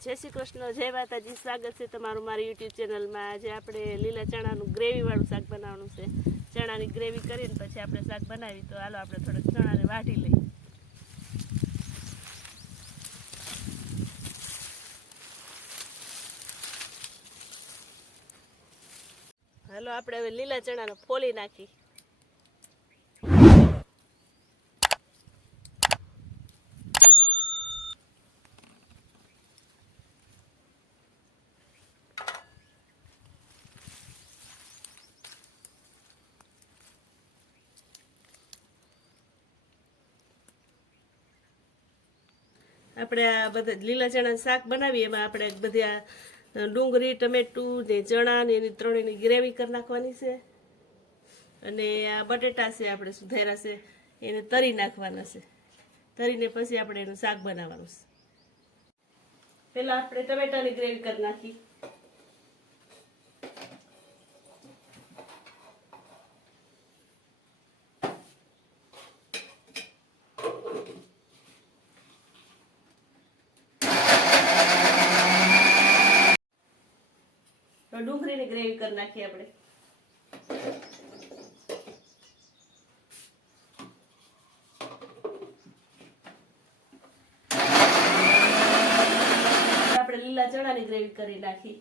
જય શ્રી કૃષ્ણ, જય માતાજી. સ્વાગત છે તમારું મારી યુટ્યુબ ચેનલમાં. આજે આપણે લીલા ચણાનું ગ્રેવીવાળું શાક બનાવવાનું છે. ચણાની ગ્રેવી કરીને પછી આપણે શાક બનાવી. તો હાલો આપણે થોડાક ચણાને વાટી લઈએ. હાલો આપણે હવે લીલા ચણાને ફોલી નાખી. આપણે આ બધા લીલા ચણાનું શાક બનાવીએ એમાં આપણે બધા ડુંગળી, ટમેટું ને ચણા ને એની ત્રણેયની ગ્રેવી કરી નાખવાની છે. અને આ બટેટા છે આપણે સુધાર્યા છે એને તરી નાખવાના છે. તરીને પછી આપણે એનું શાક બનાવવાનું છે. પહેલાં આપણે ટમેટાની ગ્રેવી કરી નાખી. ડુંગળીની ગ્રેવી કરી નાખીએ આપણે. આપણે લીલા ચણાની ગ્રેવી કરી નાખી.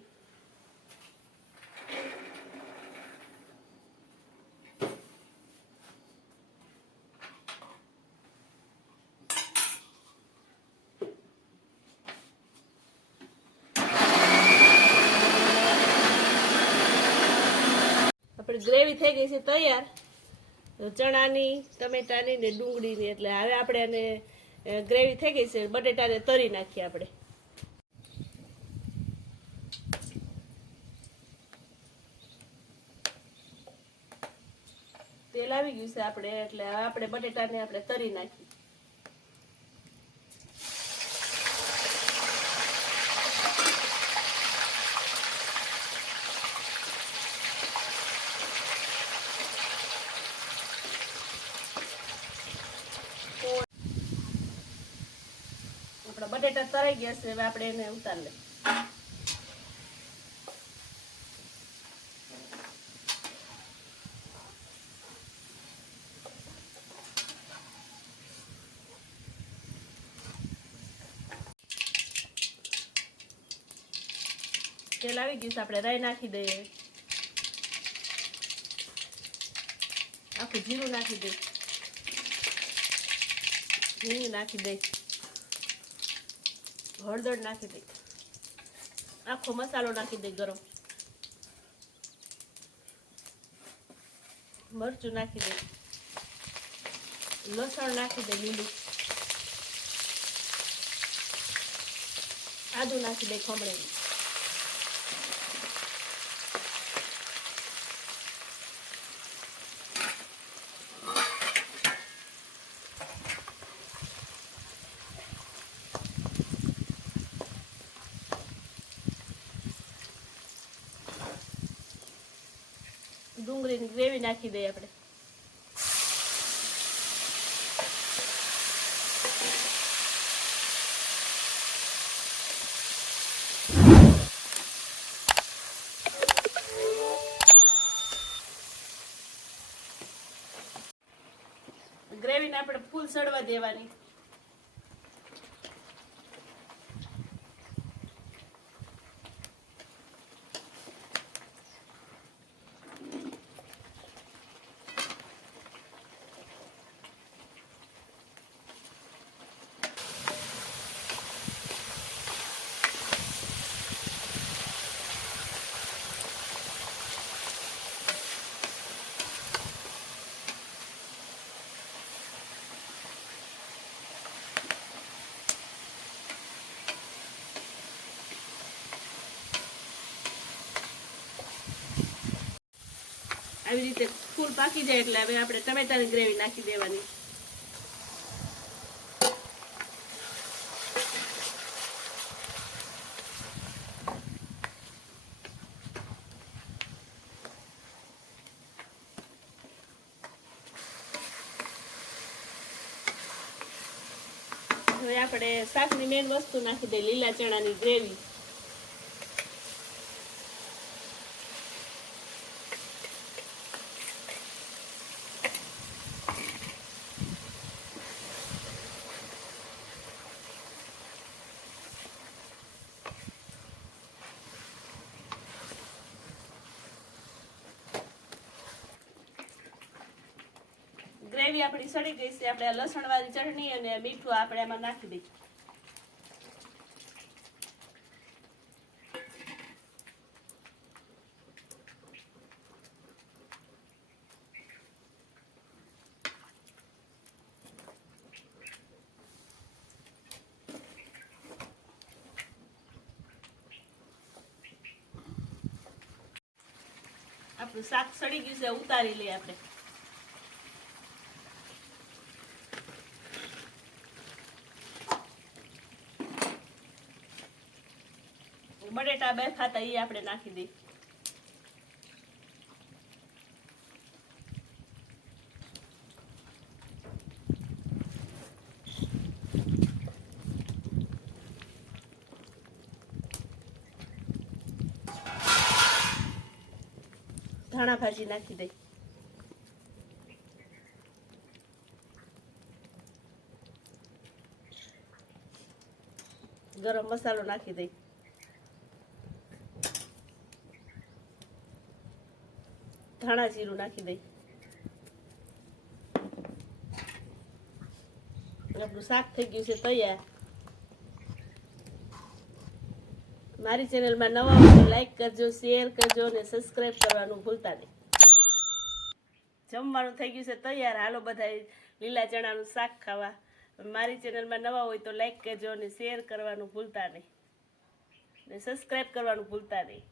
ગ્રેવી થઈ ગઈ છે તૈયાર, ચણાની, ટમેટાની ને ડુંગળીની. એટલે હવે આપણે એને ગ્રેવી થઈ ગઈ છે, બટેટાને તરી નાખીએ આપણે. તેલ આવી ગયું છે આપણે, એટલે આપણે બટેટાને આપણે તરી નાખીએ. આપણા બટેટા તરાઈ ગયા છે, હવે આપણે એને ઉતારી લઈએ. તેલ આવી ગયું છે, આપણે રાઈ નાખી દઈએ. આખું જીરું નાખી દઈએ, હિંગ નાખી દઈએ, હળદર નાખી દઈએ, આખો મસાલો નાખી દઈએ ગરમ, મરચું નાખી દઈએ, લસણ નાખી દઈએ લીલું, આદુ નાખી દઈએ ખમણેલું. ડુંગળીની ગ્રેવી નાખી દઈએ આપણે. ગ્રેવીને આપણે ફૂલ સડવા દેવાની. આવી રીતે ફૂલ પાકી જાય એટલે હવે આપણે ટમેટાની ગ્રેવી નાખી દેવાની. હવે હવે આપણે શાકની મેન વસ્તુ નાખી દઈએ, લીલા ચણાની ગ્રેવી. ગ્રેવી આપણી સડી ગઈ છે. આપણે લસણ વાળી ચટણી અને મીઠું આપણે એમાં નાખી દઈએ. આપણું શાક સડી ગયું છે, ઉતારી લઈએ આપણે. બટેટા બેફા હતા એ આપણે નાખી દઈએ. ધાણા ભાજી નાખી દઈએ. ગરમ મસાલો નાખી દઈએ. ધાણા જીરું નાખી દઈએ. આપણું શાક થઈ ગયું છે તૈયાર. મારી ચેનલમાં નવા હોય તો લાઈક કરજો, શેર કરજો અને સબસ્ક્રાઈબ કરવાનું ભૂલતા નહીં. જમવાનું થઈ ગયું છે તૈયાર. હાલો બધા લીલા ચણાનું શાક ખાવા. મારી ચેનલમાં નવા હોય તો લાઈક કરજો અને શેર કરવાનું ભૂલતા નહીં, ને સબસ્ક્રાઈબ કરવાનું ભૂલતા નહીં.